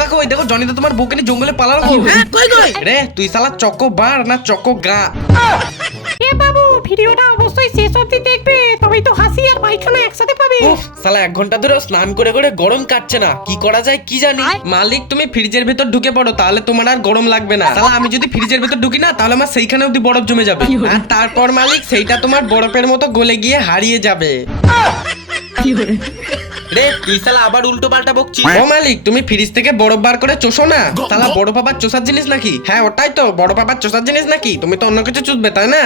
কাকু ওই দেখো জনি তো তোমার বউকে নিয়ে জঙ্গলে পালালো। রে তুই শালা চকো বার না চকো গা? এ বাবু ভিডিওটা অবশ্যই শেষ অবধি দেখবে, তবেই তো হাসি আর পায়খানা একসাথে পাবে। উফ শালা 1 ঘন্টা ধরে স্নান করে করে গরম কাটছে না, কি করা যায় কি জানি। মালিক তুমি ফ্রিজের ভেতর ঢুকে পড়ো, তাহলে তোমার আর গরম লাগবে না। শালা আমি যদি ফ্রিজের ভেতর ঢুকি না, তাহলে আমার সেইখানে অবধি বরফ জমে যাবে, আর তারপর মালিক সেইটা তোমার বরফের মতো গলে গিয়ে হারিয়ে যাবে। রে তুই শালা আবার উল্টো পাল্টা বকছিস। ও মালিক তুমি ফ্রিজ থেকে বরফ বার করে চোষো না, শালা বরফ আবার চোষার জিনিস নাকি? হ্যাঁ ওটাই তো, বরফ আবার চোষার জিনিস নাকি? তুমি তো অন্য কিছু চুষবে তাই না?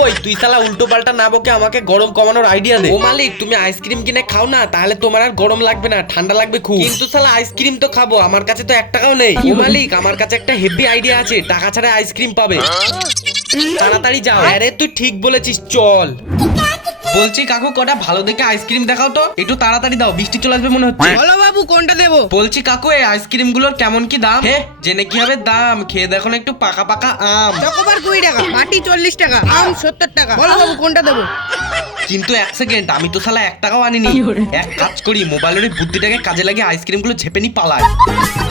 ওই তুই শালা উল্টো পাল্টা না বকে আমাকে গরম কমানোর আইডিয়া দে। ও মালিক তুমি আইসক্রিম কিনে খাও না, তাহলে তোমার আর গরম লাগবে না, ঠান্ডা লাগবে খুব। কিন্তু শালা আইসক্রিম তো খাবো, আমার কাছে তো 1 টাকাও নেই। ও মালিক আমার কাছে একটা হেভি আইডিয়া আছে, টাকা ছাড়া আইসক্রিম পাবে, তাড়াতাড়ি যাও। আরে তুই ঠিক বলেছিস, চল। বলছি কাকু কটা ভালো দেখে আইসক্রিম দেখাও তো, একটু তাড়াতাড়ি দাও, বৃষ্টি চলে আসবে মনে হচ্ছে। বলো বাবু কোনটা দেবো? বলছি কাকু এই আইসক্রিম গুলোর কেমন কি দাম? হে জেনে কি হবে দাম, খেয়ে দেখো না একটু পাকা পাকা আম। চকোবার 20 টাকা, বাটি 40 টাকা, আম 70 টাকা। বলো বাবু কোনটা দেবো? কিন্তু 1 সেকেন্ড, আমি তো শালা 1 টাকাও আনিনি। এক কাজ করি, মোবাইলের এই বুদ্ধিটাকে কাজে লাগিয়ে আইসক্রিম গুলো ঝেপে নি পালাই।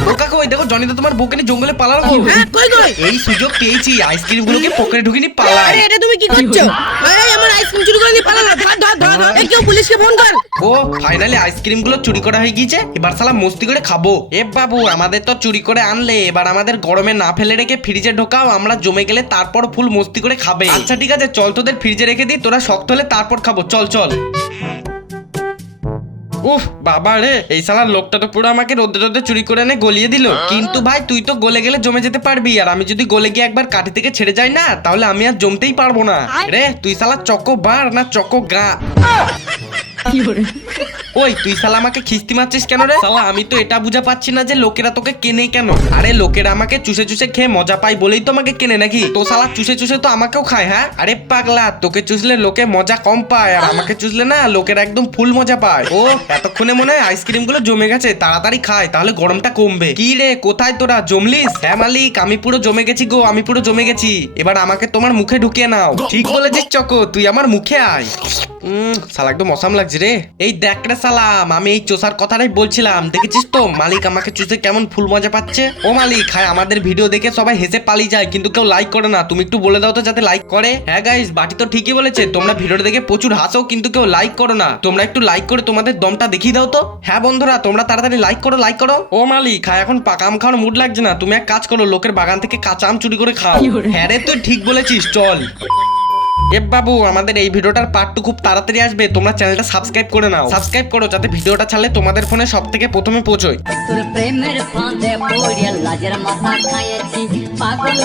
ও কাকু ওই দেখো জনি তো তোমার বউকে নিয়ে জঙ্গলে পালালো। হ্যাঁ কই কই? এই সুযোগ পেয়েছি, আইসক্রিম গুলোকে পকেটে ঢুকিয়ে নি পালাই। আরে এটা তুমি কি করছো? আরে আমার আইসক্রিম চুরি করে নিয়ে পালালো। ধর ধর ধর ধর। এই কেউ পুলিশকে ফোন কর। ও ফাইনালি আইসক্রিম গুলো চুরি করা হয়ে গিয়েছে, এবার শালা মস্তি করে খাবো। এ বাবু আমাদের তো চুরি করে আনলে, এবার আমাদের গরমে না ফেলে রেখে ফ্রিজে ঢোকাও, আমরা জমে গেলে তারপর ফুল মস্তি করে খাবে। আচ্ছা ঠিক আছে চল, তোদের ফ্রিজে রেখে দিই, তোরা শক্ত হলে তারপর খাবো, চল চল। উফ বাবা রে, এই শালা লোকটা তো পুরো আমাকে রোদে রোদে চুরি করে এনে গলিয়ে দিল। কিন্তু ভাই তুই তো গলে গেলে জমে যেতে পারবি, আর আমি যদি গলে গিয়ে একবার কাঠি থেকে ছেড়ে যাই না, তাহলে আমি আর জমতেই পারবো না। রে তুই শালা চকো বার না চকো গা? ওই তুই শালা আমাকে খিস্তি মারছিস কেন রে? শালা আমি তো এটা বুঝা পাচ্ছি না যে লোকেরা তোকে কেনে কেন। আরে লোকেরা আমাকে চুষে চুষে খেয়ে মজা পায় বলেই তো আমাকে কেনে নাকি? তো শালা চুষে চুষে তো আমাকেও খায়। হ্যাঁ আরে পাগলা, তোকে চুষলে লোকে মজা কম পায়, আর আমাকে চুষলে না লোকেরা একদম ফুল মজা পায়। ও এতক্ষণে মনে হয় আইসক্রিম গুলো জমে গেছে, তাড়াতাড়ি খায় তাহলে গরমটা কমবে। কি রে কোথায় তোরা জমলিস? হ্যাঁ মালিক আমি পুরো জমে গেছি গো, আমি পুরো জমে গেছি, এবার আমাকে তোমার মুখে ঢুকিয়ে নাও। ঠিক বলেছিস চকো, তুই আমার মুখে আয়। শালা একদম অসাম লাগছে রে। এই দেখ রে সালাম, আমি এই চোষার কথাটাই বলছিলাম, দেখেছিস তো মালিক আমাকে চুষে কেমন ফুল মজা পাচ্ছে। ও মালিক হায় আমাদের ভিডিও দেখে সবাই হেসে পালিয়ে যায়, কিন্তু কেউ লাইক করে না, তুমি একটু বলে দাও তো যাতে লাইক করে। হ্যাঁ গাইস বাটি তো ঠিকই বলেছে, তোমরা ভিডিওটা দেখে প্রচুর হাসো কিন্তু কেউ লাইক করো না, তোমরা একটু লাইক করে তোমাদের দমটা দেখিয়ে দাও তো। হ্যাঁ বন্ধুরা তোমরা তাড়াতাড়ি লাইক করো লাইক করো। ও মালিক হায় এখন পাকা আম খাওয়ার মুড লাগছে না, তুমি এক কাজ করো লোকের বাগান থেকে কাঁচা আম চুরি করে খাও। হ্যাঁ রে তুই ঠিক বলেছিস, চল। এ বাবু আমাদের এই ভিডিওটার পার্ট 2 খুব তাড়াতাড়ি আসবে, তোমরা চ্যানেলটা সাবস্ক্রাইব করে নাও, সাবস্ক্রাইব করো যাতে ভিডিওটা ছাড়লে তোমাদের ফোনে সবথেকে প্রথমে পৌঁছয়। তোর প্রেমের ফাঁদে পড়িয়া লাজের মাথা খাইয়েছি পাগল।